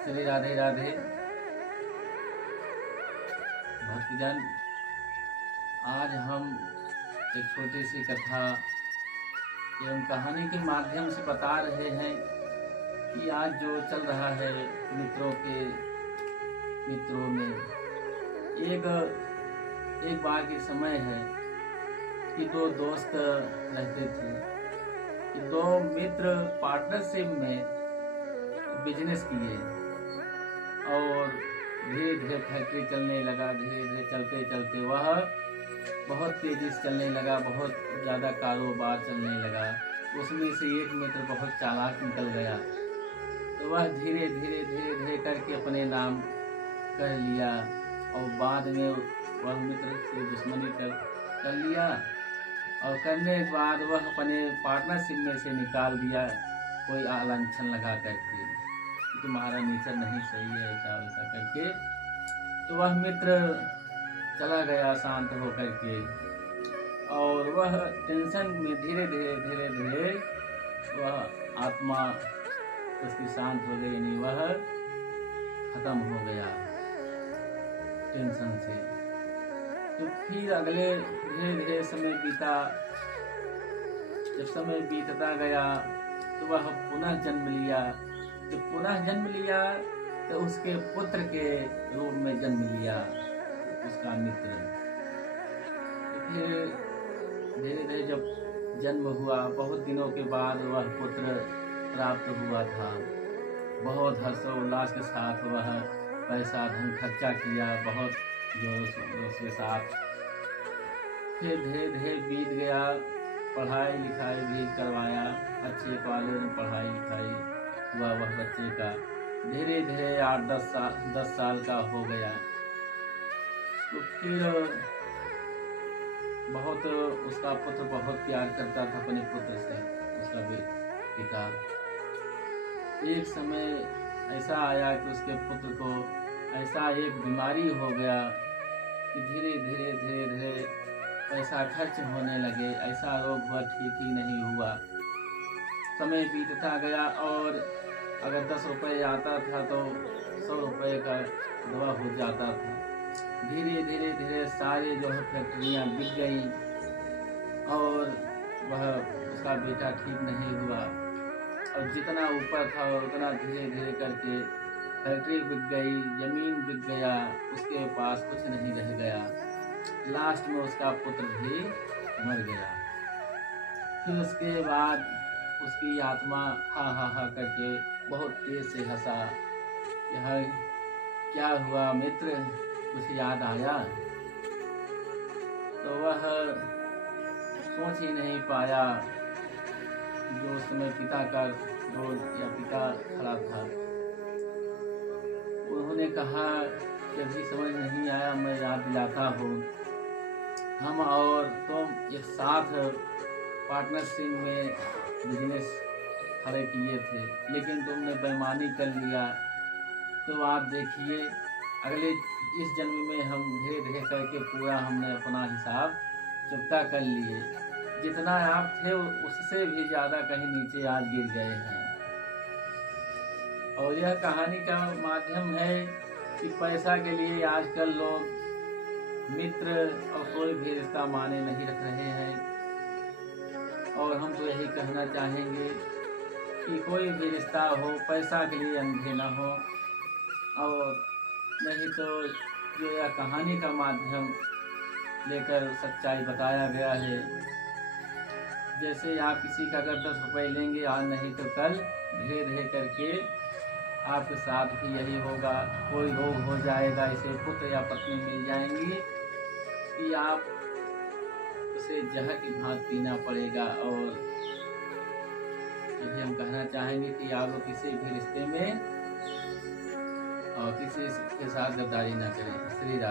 श्री राधे राधे भक्तजन। आज हम एक छोटी सी कथा एवं कहानी के माध्यम से बता रहे हैं कि आज जो चल रहा है मित्रों में एक बार के समय है कि दो दोस्त रहते थे कि दो मित्र पार्टनरशिप में बिजनेस किए और धीरे धीरे फैक्ट्री चलने लगा। धीरे धीरे चलते चलते वह बहुत तेजी से चलने लगा, बहुत ज़्यादा कारोबार चलने लगा। उसमें से एक मित्र बहुत चालाक निकल गया, तो वह धीरे धीरे धीरे धीरे करके अपने नाम कर लिया और बाद में वह मित्र से दुश्मनी कर लिया और करने के बाद वह अपने पार्टनरशिप में से निकाल दिया कोई आलंछन लगा करके, तुम्हारा नेचर नहीं सही है ऐसा वैसा करके। तो वह मित्र चला गया शांत होकर के और वह टेंशन में धीरे धीरे वह आत्मा उसकी शांत हो गई, नहीं वह खत्म हो गया टेंशन से। तो फिर अगले धीरे धीरे समय बीता। जब समय बीतता गया तो वह पुनः जन्म लिया। जब पुनः जन्म लिया तो उसके पुत्र के रूप में जन्म लिया उसका मित्र। फिर धीरे धीरे जब जन्म हुआ, बहुत दिनों के बाद वह पुत्र प्राप्त हुआ था। बहुत हर्षोल्लास के साथ वह पैसा धन खर्चा किया, बहुत जोश के साथ। फिर धीरे धीरे बीत गया, पढ़ाई लिखाई भी करवाया, अच्छे कॉलेज में पढ़ाई लिखाई हुआ वह बच्चे का। धीरे धीरे 8-10 साल का हो गया। तो फिर बहुत उसका पुत्र बहुत प्यार करता था अपने पुत्र से, उसका पिता। एक समय ऐसा आया कि उसके पुत्र को ऐसा एक बीमारी हो गया कि धीरे धीरे पैसा खर्च होने लगे। ऐसा रोग हुआ, ठीक ही नहीं हुआ। समय बीतता गया और अगर 10 रुपये आता था तो 100 रुपये का दवा हो जाता था। धीरे धीरे सारे जो है फैक्ट्रियाँ बिक गई और वह उसका बेटा ठीक नहीं हुआ और जितना ऊपर था उतना धीरे धीरे करके फैक्ट्री बिक गई, ज़मीन बिक गया, उसके पास कुछ नहीं रह गया। लास्ट में उसका पुत्र भी मर गया। फिर उसके बाद उसकी आत्मा हा करके बहुत तेज से हंसा। यह क्या हुआ मित्र, कुछ याद आया? तो वह सोच ही नहीं पाया जो उस समय पिता का रोल या पिता खड़ा था। उन्होंने कहा कि अभी समझ नहीं आया, मैं याद दिलाता हूँ। हम और तुम एक साथ पार्टनरशिप में बिजनेस खड़े किए थे, लेकिन तुमने बेईमानी कर लिया। तो आप देखिए अगले इस जन्म में हम धीरे धीरे करके पूरा हमने अपना हिसाब चुकता कर लिए। जितना आप थे उससे भी ज़्यादा कहीं नीचे आज गिर गए हैं। और यह कहानी का माध्यम है कि पैसा के लिए आजकल लोग मित्र और कोई भी रिश्ता माने नहीं रख रहे हैं। और हम तो यही कहना चाहेंगे कि कोई भी रिश्ता हो पैसा के लिए अंधे न हो। और नहीं तो जो यह कहानी का माध्यम लेकर सच्चाई बताया गया है, जैसे आप किसी का अगर 10 रुपये लेंगे आज नहीं तो कल धीरे धीरे करके आपके साथ भी यही होगा। कोई रोग हो जाएगा, इसे पुत्र या पत्नी मिल जाएंगी कि आप उसे जहर की भांति पीना पड़ेगा। और यही हम कहना चाहेंगे कि आप लोग किसी भी रिश्ते में और किसी के साथ गद्दारी न करें। श्री राधे।